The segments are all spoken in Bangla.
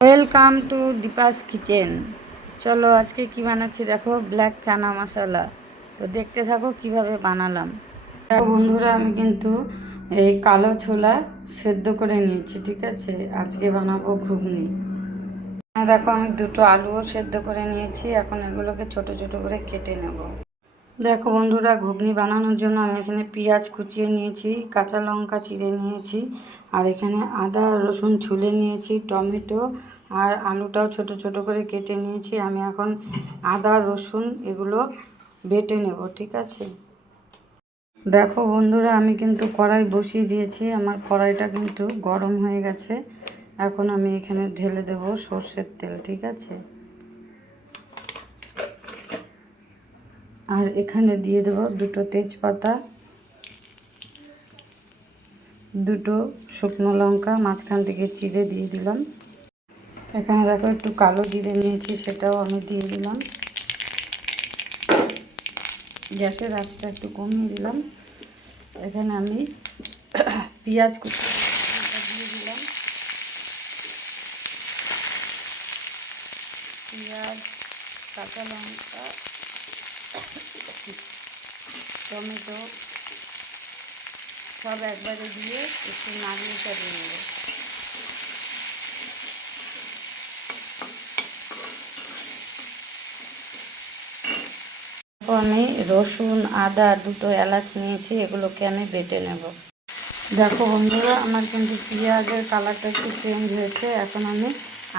Welcome to Deepa's kitchen. চলো আজকে কি বানাচ্ছি দেখো, ব্ল্যাক চানা মশলা। তো দেখতে থাকো কিভাবে বানালাম। দেখো বন্ধুরা, আমি কিন্তু এই কালো ছোলা সেদ্ধ করে নিয়েছি, ঠিক আছে। আজকে বানাবো ঘুগনি। দেখো আমি দুটো আলুও সেদ্ধ করে নিয়েছি, এখন এগুলোকে ছোট ছোট করে কেটে নেব। দেখো বন্ধুরা, ঘুগনি বানানোর জন্য আমি এখানে পেঁয়াজ কুচিয়ে নিয়েছি, কাঁচা লঙ্কা চিড়ে নিয়েছি, আর এখানে আদা রসুন ছুলে নিয়েছি, টমেটো আর আলুটাও ছোট ছোট করে কেটে নিয়েছি। আমি এখন আদা রসুন এগুলো বেটে নেব, ঠিক আছে। দেখো বন্ধুরা, আমি কিন্তু কড়াই বসিয়ে দিয়েছি, আমার কড়াইটা কিন্তু গরম হয়ে গেছে। এখন আমি এখানে ঢেলে দেব সর্ষের তেল, ঠিক আছে। আর এখানে দিয়ে দেব দুটো তেজপাতা, দুটো শুকনো লঙ্কা মাঝখান থেকে চিড়ে দিয়ে দিলাম। এখানে দেখো একটু কালো জিরে নিয়েছি, সেটাও আমি দিয়ে দিলাম। গ্যাসের আঁচটা একটু কমিয়ে দিলাম। এখানে আমি পেঁয়াজ কুচি দিয়ে দিলাম। পেঁয়াজ, কাঁচা লঙ্কা, টমেটো সব একবারে দিয়ে একটু নাড়িয়ে চাড়িয়ে নেব। আমি রসুন আদা দুটো এলাচ নিয়েছি, এগুলোকে আমি বেটে নেব। দেখো বন্ধুরা, আমার কিন্তু পেঁয়াজের কালারটা একটু চেঞ্জ হয়েছে। এখন আমি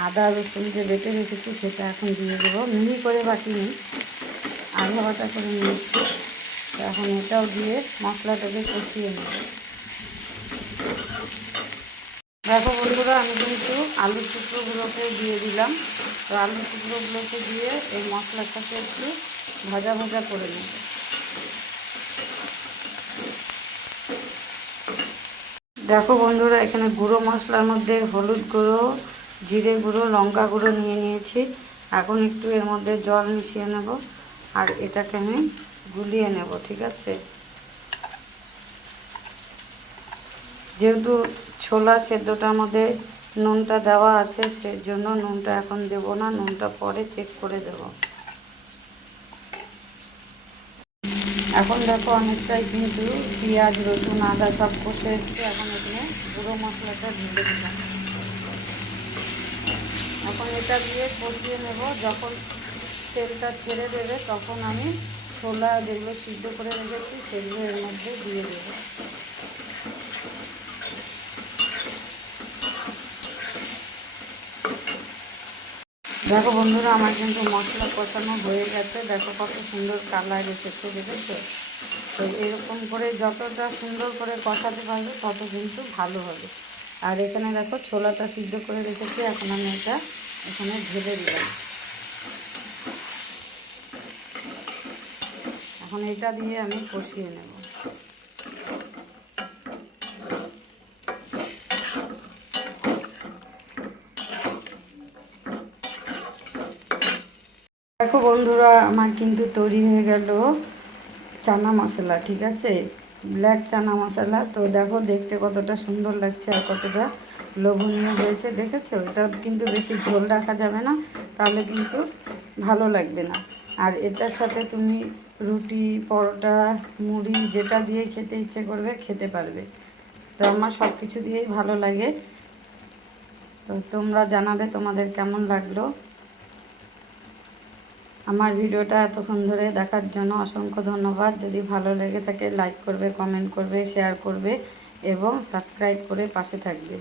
আদা রসুন যে বেটে রেখেছি সেটা এখন দিয়ে দেবো। মিহি করে বাটিনি, আধা বাটা করে নিয়েছি। এখন এটাও দিয়ে মশলাটাকে কষিয়ে নেব। দেখো বন্ধুরা, আমি কিন্তু আলুর টুকরোগুলোকে দিয়ে দিলাম। তো আলুর টুকরোগুলোকে দিয়ে এই মশলার সাথে একটু ভাজা ভাজা করে নেব। দেখো বন্ধুরা, এখানে গুঁড়ো মশলার মধ্যে হলুদ গুঁড়ো, জিরে গুঁড়ো, লঙ্কা গুঁড়ো নিয়ে নিয়েছি। এখন একটু এর মধ্যে জল মিশিয়ে নেব, আর এটাকে আমি গুলিয়ে নেব, ঠিক আছে। যেহেতু ছোলা সেদ্ধটার মধ্যে নুনটা দেওয়া আছে, সেজন্য নুনটা এখন দেব না, নুনটা পরে চেক করে দেব। এখন দেখো অনেকটাই কিন্তু পেঁয়াজ রসুন আদা সব কষে এসছে। এখন এখানে গুঁড়ো মশলাটা ঢেলে দিলাম। এখন এটা দিয়ে কষিয়ে নেব। যখন তেলটা ছেড়ে দেবে তখন আমি ছোলা যেগুলো সিদ্ধ করে রেখেছি সেগুলো এর মধ্যে দিয়ে দেব। দেখো বন্ধুরা, আমার কিন্তু মশলা কষানো হয়ে গেছে। দেখো কত সুন্দর কালার এসেছে, দেখেছো। তো এরকম করে যতটা সুন্দর করে কষাতে পারবে তত কিন্তু ভালো হবে। আর এখানে দেখো ছোলাটা সিদ্ধ করে রেখেছি, এখন আমি এটা এখানে ঢেলে দিলাম। এখন এটা দিয়ে আমি কষিয়ে নেব। দেখো বন্ধুরা, আমার কিন্তু তৈরি হয়ে গেল চানা মশলা, ঠিক আছে, ব্ল্যাক চানা মশলা। তো দেখো দেখতে কতটা সুন্দর লাগছে আর কতটা লোভনীয় হয়েছে, দেখেছো। এটা কিন্তু বেশি ঝোল রাখা যাবে না, তাহলে কিন্তু ভালো লাগবে না। আর এটার সাথে তুমি রুটি পরোটা মুড়ি যেটা দিয়ে খেতে ইচ্ছে করবে খেতে পারবে। তো আমার সব কিছু দিয়েই ভালো লাগে। তো তোমরা জানাবে তোমাদের কেমন লাগলো। আমার ভিডিওটা এতক্ষণ ধরে দেখার জন্য অসংখ্য ধন্যবাদ। যদি ভালো লেগে থাকে লাইক করবে, কমেন্ট করবে, শেয়ার করবে এবং সাবস্ক্রাইব করে পাশে থাকবে।